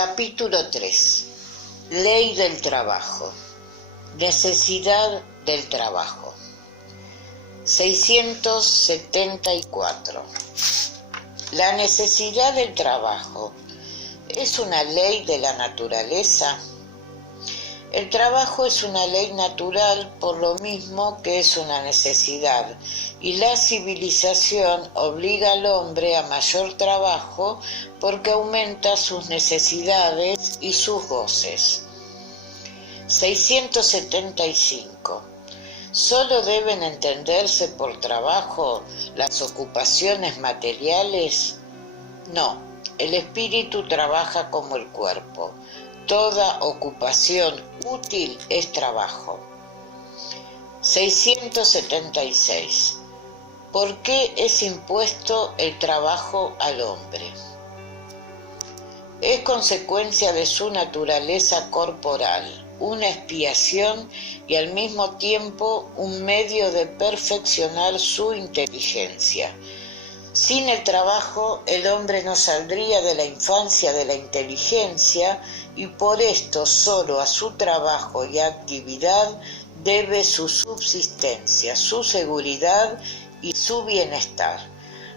Capítulo 3. Ley del trabajo. Necesidad del trabajo. 674. La necesidad del trabajo es una ley de la naturaleza. El trabajo es una ley natural por lo mismo que es una necesidad, y la civilización obliga al hombre a mayor trabajo porque aumenta sus necesidades y sus goces. 675. ¿Solo deben entenderse por trabajo las ocupaciones materiales? No, el espíritu trabaja como el cuerpo. Toda ocupación útil es trabajo. 676. ¿Por qué es impuesto el trabajo al hombre? Es consecuencia de su naturaleza corporal, una expiación y al mismo tiempo un medio de perfeccionar su inteligencia. Sin el trabajo, el hombre no saldría de la infancia de la inteligencia y por esto solo a su trabajo y actividad debe su subsistencia, su seguridad y su bienestar.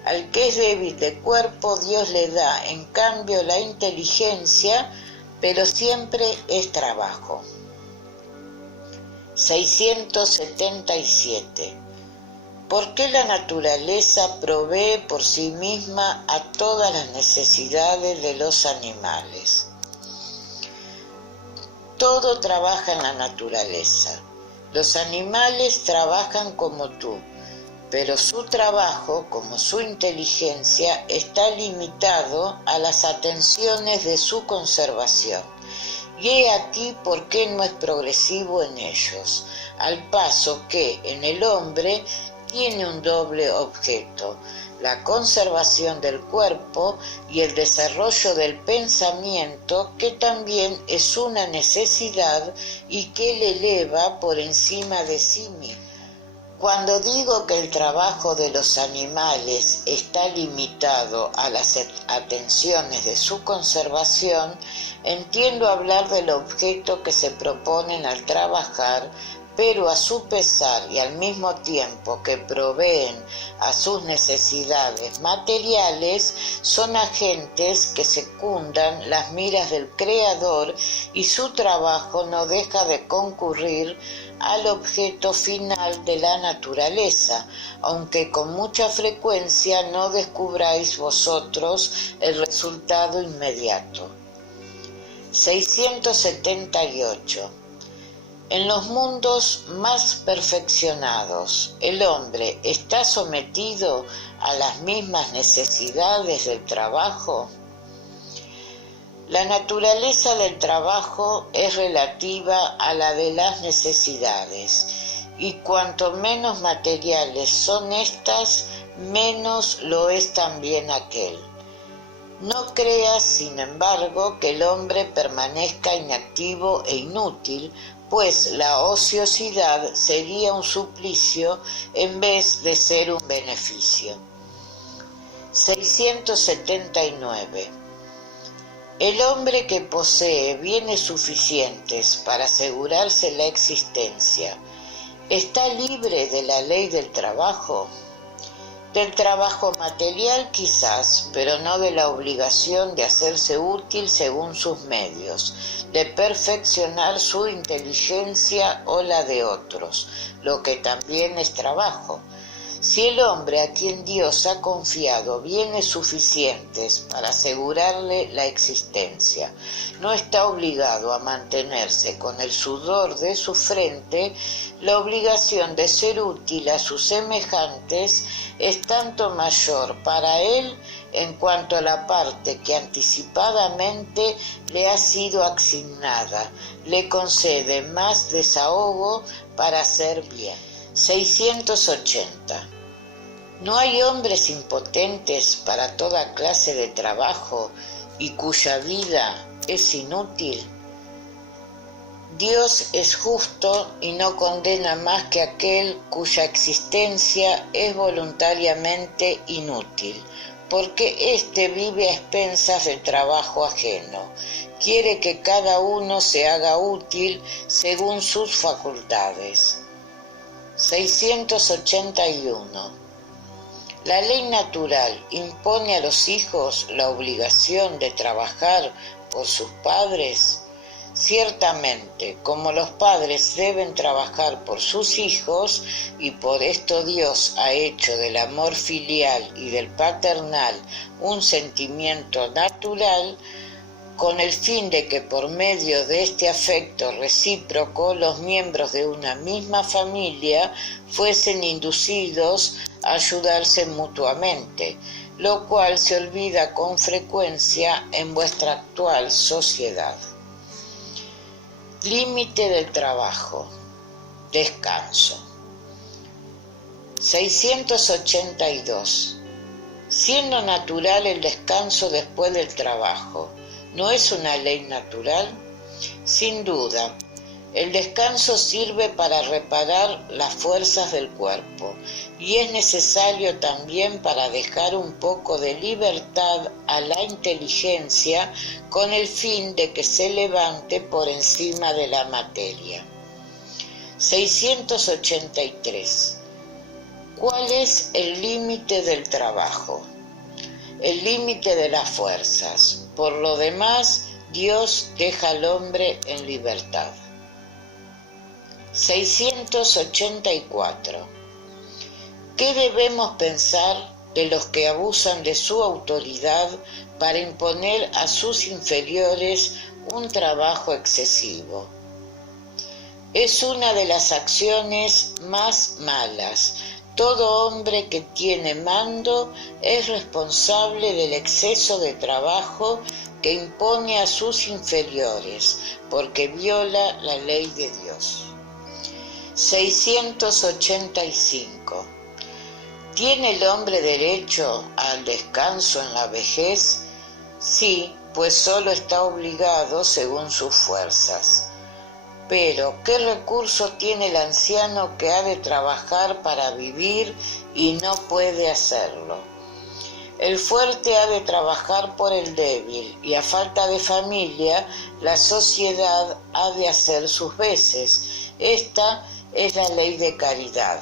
Al que es débil de cuerpo, Dios le da en cambio la inteligencia, pero siempre es trabajo. 677. ¿Por qué la naturaleza provee por sí misma a todas las necesidades de los animales? Todo trabaja en la naturaleza. Los animales trabajan como tú, pero su trabajo, como su inteligencia, está limitado a las atenciones de su conservación. Y he aquí por qué no es progresivo en ellos, al paso que en el hombre tiene un doble objeto: la conservación del cuerpo y el desarrollo del pensamiento, que también es una necesidad y que le eleva por encima de sí mismo. Cuando digo que el trabajo de los animales está limitado a las atenciones de su conservación, entiendo hablar del objeto que se proponen al trabajar, pero a su pesar y al mismo tiempo que proveen a sus necesidades materiales, son agentes que secundan las miras del Creador y su trabajo no deja de concurrir al objeto final de la naturaleza, aunque con mucha frecuencia no descubráis vosotros el resultado inmediato. 678. En los mundos más perfeccionados, ¿el hombre está sometido a las mismas necesidades del trabajo? La naturaleza del trabajo es relativa a la de las necesidades, y cuanto menos materiales son estas, menos lo es también aquel. No creas, sin embargo, que el hombre permanezca inactivo e inútil, pues la ociosidad sería un suplicio en vez de ser un beneficio. 679. El hombre que posee bienes suficientes para asegurarse la existencia, ¿está libre de la ley del trabajo? Del trabajo material quizás, pero no de la obligación de hacerse útil según sus medios, de perfeccionar su inteligencia o la de otros, lo que también es trabajo. Si el hombre a quien Dios ha confiado bienes suficientes para asegurarle la existencia, no está obligado a mantenerse con el sudor de su frente, la obligación de ser útil a sus semejantes es tanto mayor para él en cuanto a la parte que anticipadamente le ha sido asignada, le concede más desahogo para hacer bien. 680. ¿No hay hombres impotentes para toda clase de trabajo y cuya vida es inútil? Dios es justo y no condena más que aquel cuya existencia es voluntariamente inútil, porque éste vive a expensas del trabajo ajeno, quiere que cada uno se haga útil según sus facultades. 681. La ley natural impone a los hijos la obligación de trabajar por sus padres. Ciertamente, como los padres deben trabajar por sus hijos, y por esto Dios ha hecho del amor filial y del paternal un sentimiento natural, con el fin de que por medio de este afecto recíproco los miembros de una misma familia fuesen inducidos a ayudarse mutuamente, lo cual se olvida con frecuencia en vuestra actual sociedad. Límite del trabajo. Descanso. 682. Siendo natural el descanso después del trabajo, ¿no es una ley natural? Sin duda, el descanso sirve para reparar las fuerzas del cuerpo y es necesario también para dejar un poco de libertad a la inteligencia con el fin de que se levante por encima de la materia. 683. ¿Cuál es el límite del trabajo? El límite de las fuerzas. Por lo demás, Dios deja al hombre en libertad. 684. ¿Qué debemos pensar de los que abusan de su autoridad para imponer a sus inferiores un trabajo excesivo? Es una de las acciones más malas. Todo hombre que tiene mando es responsable del exceso de trabajo que impone a sus inferiores, porque viola la ley de Dios. 685. ¿Tiene el hombre derecho al descanso en la vejez? Sí, pues solo está obligado según sus fuerzas. Pero, ¿qué recurso tiene el anciano que ha de trabajar para vivir y no puede hacerlo? El fuerte ha de trabajar por el débil, y a falta de familia, la sociedad ha de hacer sus veces. Esta es la ley de caridad.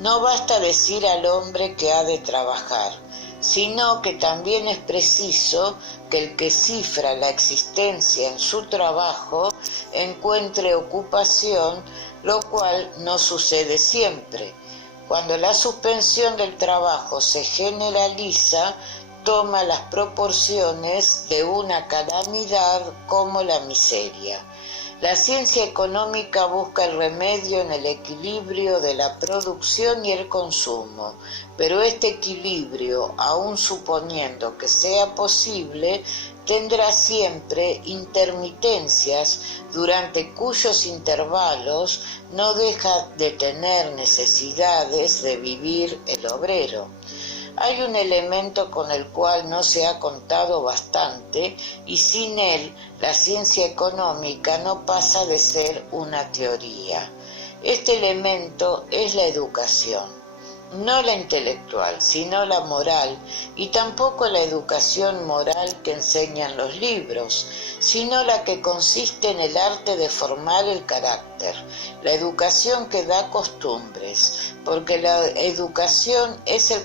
No basta decir al hombre que ha de trabajar, sino que también es preciso que el que cifra la existencia en su trabajo encuentre ocupación, lo cual no sucede siempre. Cuando la suspensión del trabajo se generaliza, toma las proporciones de una calamidad como la miseria. La ciencia económica busca el remedio en el equilibrio de la producción y el consumo, pero este equilibrio, aun suponiendo que sea posible, tendrá siempre intermitencias durante cuyos intervalos no deja de tener necesidades de vivir el obrero. Hay un elemento con el cual no se ha contado bastante y sin él la ciencia económica no pasa de ser una teoría. Este elemento es la educación, no la intelectual, sino la moral, y tampoco la educación moral que enseñan los libros, sino la que consiste en el arte de formar el carácter, la educación que da costumbres, porque la educación es el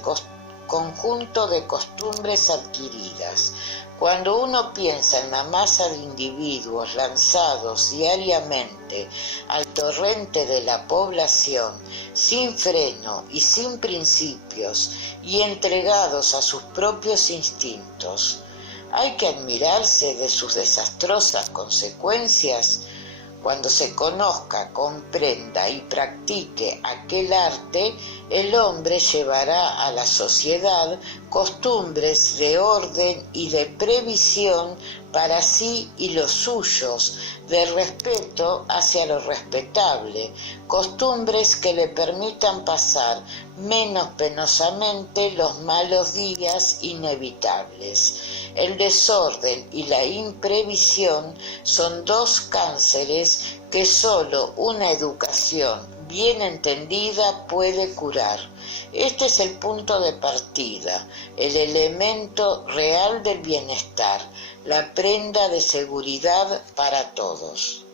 conjunto de costumbres adquiridas. Cuando uno piensa en la masa de individuos lanzados diariamente al torrente de la población, sin freno y sin principios, y entregados a sus propios instintos, hay que admirarse de sus desastrosas consecuencias. Cuando se conozca, comprenda y practique aquel arte, el hombre llevará a la sociedad costumbres de orden y de previsión para sí y los suyos, de respeto hacia lo respetable, costumbres que le permitan pasar menos penosamente los malos días inevitables. El desorden y la imprevisión son dos cánceres que sólo una educación bien entendida puede curar. Este es el punto de partida, el elemento real del bienestar, la prenda de seguridad para todos.